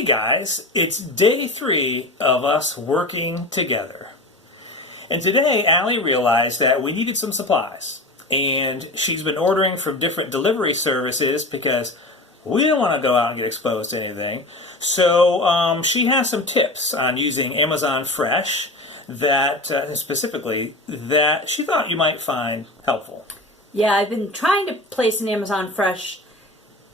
Hey guys, it's day 3 of us working together. And today Allie realized that we needed some supplies. And she's been ordering from different delivery services because we don't want to go out and get exposed to anything. So she has some tips on using Amazon Fresh that, specifically, that she thought you might find helpful. Yeah, I've been trying to place an Amazon Fresh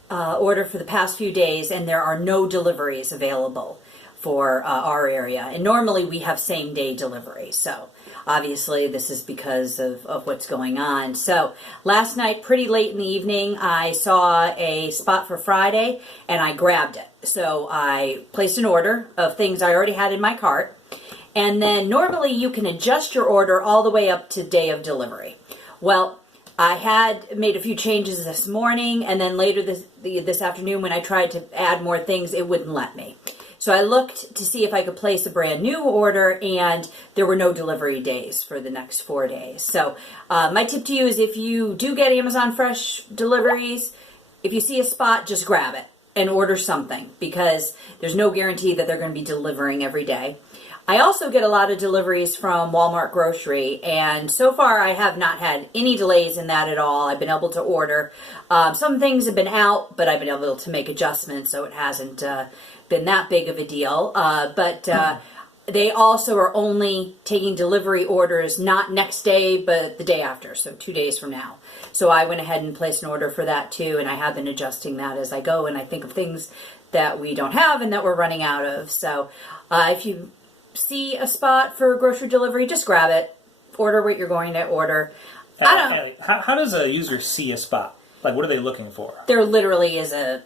order for the past few days, and there are no deliveries available for our area. And normally we have same-day delivery, so obviously this is because of what's going on. So last night, pretty late in the evening, I saw a spot for Friday, and I grabbed it. So I placed an order of things I already had in my cart, and then normally you can adjust your order all the way up to day of delivery. Well, I had made a few changes this morning, and then later this afternoon when I tried to add more things, it wouldn't let me. So I looked to see if I could place a brand new order, and there were no delivery days for the next 4 days. So my tip to you is if you do get Amazon Fresh deliveries, if you see a spot, just grab it and order something, because there's no guarantee that they're going to be delivering every day. I also get a lot of deliveries from Walmart Grocery, and so far I have not had any delays in that at all. I've been able to order. Some things have been out, but I've been able to make adjustments, so it hasn't been that big of a deal. But they also are only taking delivery orders not next day, but the day after, so 2 days from now. So I went ahead and placed an order for that too, and I have been adjusting that as I go, and I think of things that we don't have and that we're running out of. So if you see a spot for grocery delivery, just grab it. Order what you're going to order. How does a user see a spot? Like, what are they looking for? There literally is a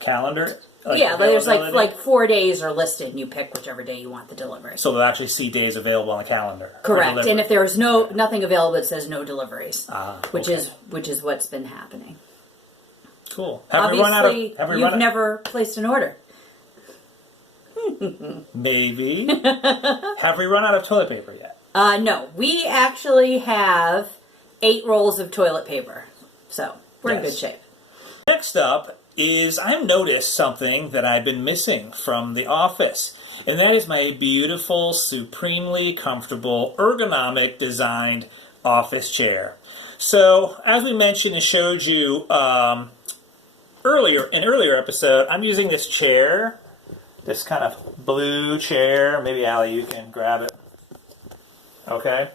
calendar? Yeah, there's like 4 days are listed, and you pick whichever day you want the delivery. So they'll actually see days available on the calendar. Correct. And if there's nothing available, it says no deliveries, which okay. is what's been happening. Cool. Obviously, you've never placed an order. Maybe. Have we run out of toilet paper yet? No. We actually have 8 rolls of toilet paper. So, we're in good shape. Next up is I've noticed something that I've been missing from the office. And that is my beautiful, supremely comfortable, ergonomic designed office chair. So, as we mentioned and showed you earlier episode, I'm using this chair. This kind of blue chair. Maybe, Allie, you can grab it. Okay.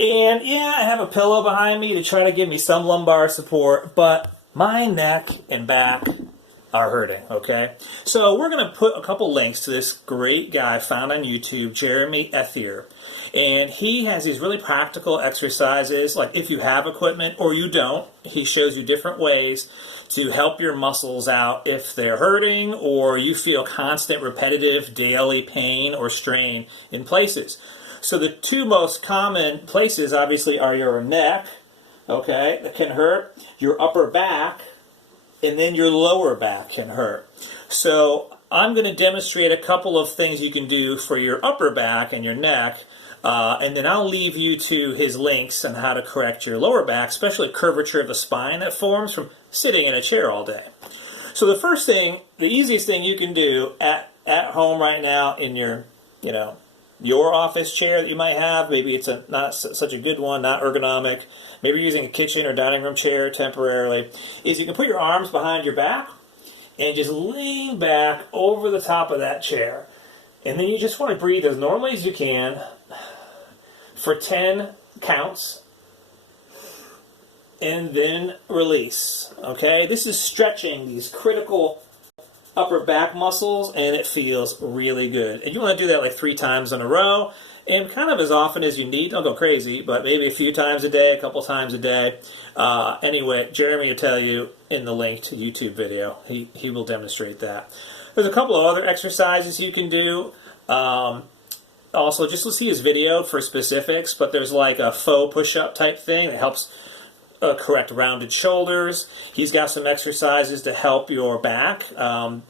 And, yeah, I have a pillow behind me to try to give me some lumbar support, but my neck and back are hurting, okay? So we're going to put a couple links to this great guy found on YouTube, Jeremy Ethier. And he has these really practical exercises, like if you have equipment or you don't, he shows you different ways to help your muscles out if they're hurting or you feel constant, repetitive, daily pain or strain in places. So the 2 most common places, obviously, are your neck, okay, that can hurt, your upper back, and then your lower back can hurt. So I'm going to demonstrate a couple of things you can do for your upper back and your neck, and then I'll leave you to his links on how to correct your lower back, especially curvature of the spine that forms from sitting in a chair all day. So the first thing, the easiest thing you can do at home right now in your, your office chair that you might have, maybe it's not such a good one, not ergonomic, maybe you're using a kitchen or dining room chair temporarily, is you can put your arms behind your back and just lean back over the top of that chair. And then you just want to breathe as normally as you can for 10 counts. And then release, okay? This is stretching these critical upper back muscles, and it feels really good. And you want to do that like 3 times in a row, and kind of as often as you need. Don't go crazy, but maybe a few times a day, a couple times a day. Anyway, Jeremy will tell you in the linked YouTube video. He will demonstrate that. There's a couple of other exercises you can do. Also, just let's see his video for specifics, but there's like a faux push-up type thing that helps correct rounded shoulders. He's got some exercises to help your back, and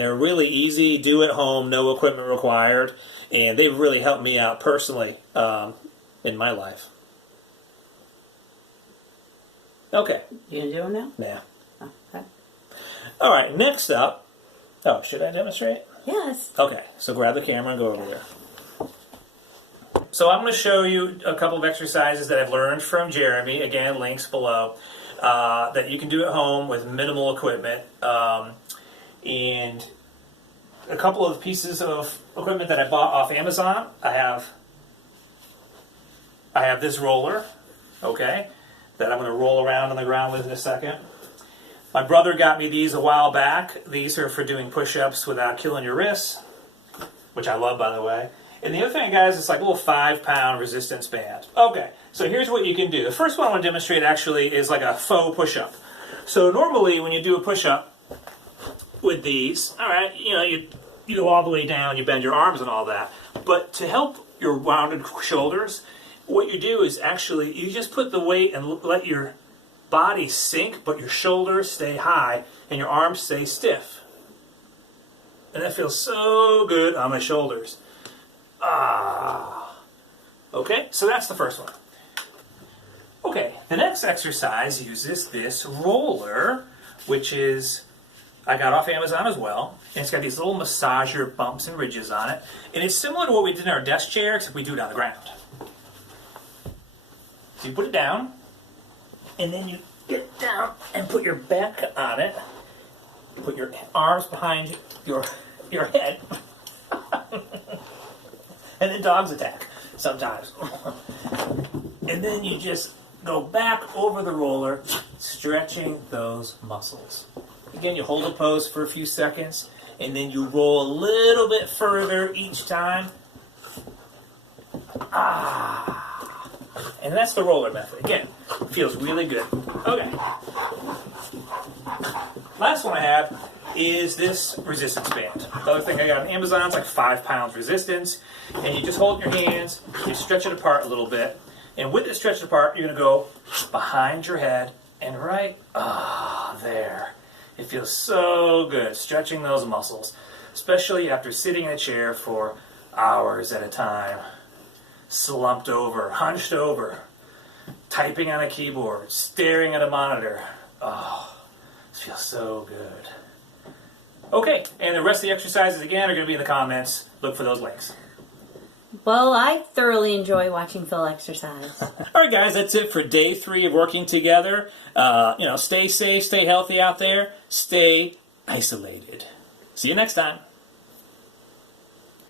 they're really easy, do at home, no equipment required, and they've really helped me out personally in my life. Okay. You gonna do them now? Yeah. Oh, okay. All right, next up, Oh, should I demonstrate? Yes. Okay, so grab the camera and go over there. So I'm going to show you a couple of exercises that I've learned from Jeremy. Again, links below. That you can do at home with minimal equipment. And a couple of pieces of equipment that I bought off Amazon. I have this roller, okay, that I'm going to roll around on the ground with in a second. My brother got me these a while back. These are for doing push-ups without killing your wrists, which I love, by the way. And the other thing, guys, is like a little 5-pound resistance band. Okay, so here's what you can do. The first one I want to demonstrate actually is like a faux push-up. So normally when you do a push-up with these, all right, you go all the way down, you bend your arms and all that. But to help your rounded shoulders, what you do is actually you just put the weight and let your body sink, but your shoulders stay high and your arms stay stiff. And that feels so good on my shoulders. Okay, so that's the first one. Okay, the next exercise uses this roller, which is, I got off Amazon as well, and it's got these little massager bumps and ridges on it, and it's similar to what we did in our desk chair, except we do it on the ground. So you put it down, and then you get down and put your back on it, put your arms behind your head, and then dogs attack sometimes. And then you just go back over the roller, stretching those muscles. Again, you hold a pose for a few seconds, and then you roll a little bit further each time. And that's the roller method. Again, feels really good. Okay. Last one I have is this resistance band. The other thing I got on Amazon is like 5 pounds resistance. And you just hold your hands, you stretch it apart a little bit. And with it stretched apart, you're going to go behind your head and right there. It feels so good, stretching those muscles, especially after sitting in a chair for hours at a time, slumped over, hunched over, typing on a keyboard, staring at a monitor. Oh, it feels so good. Okay, and the rest of the exercises, again, are going to be in the comments. Look for those links. Well, I thoroughly enjoy watching Phil exercise. All right, guys, that's it for day 3 of working together. Stay safe, stay healthy out there, stay isolated. See you next time.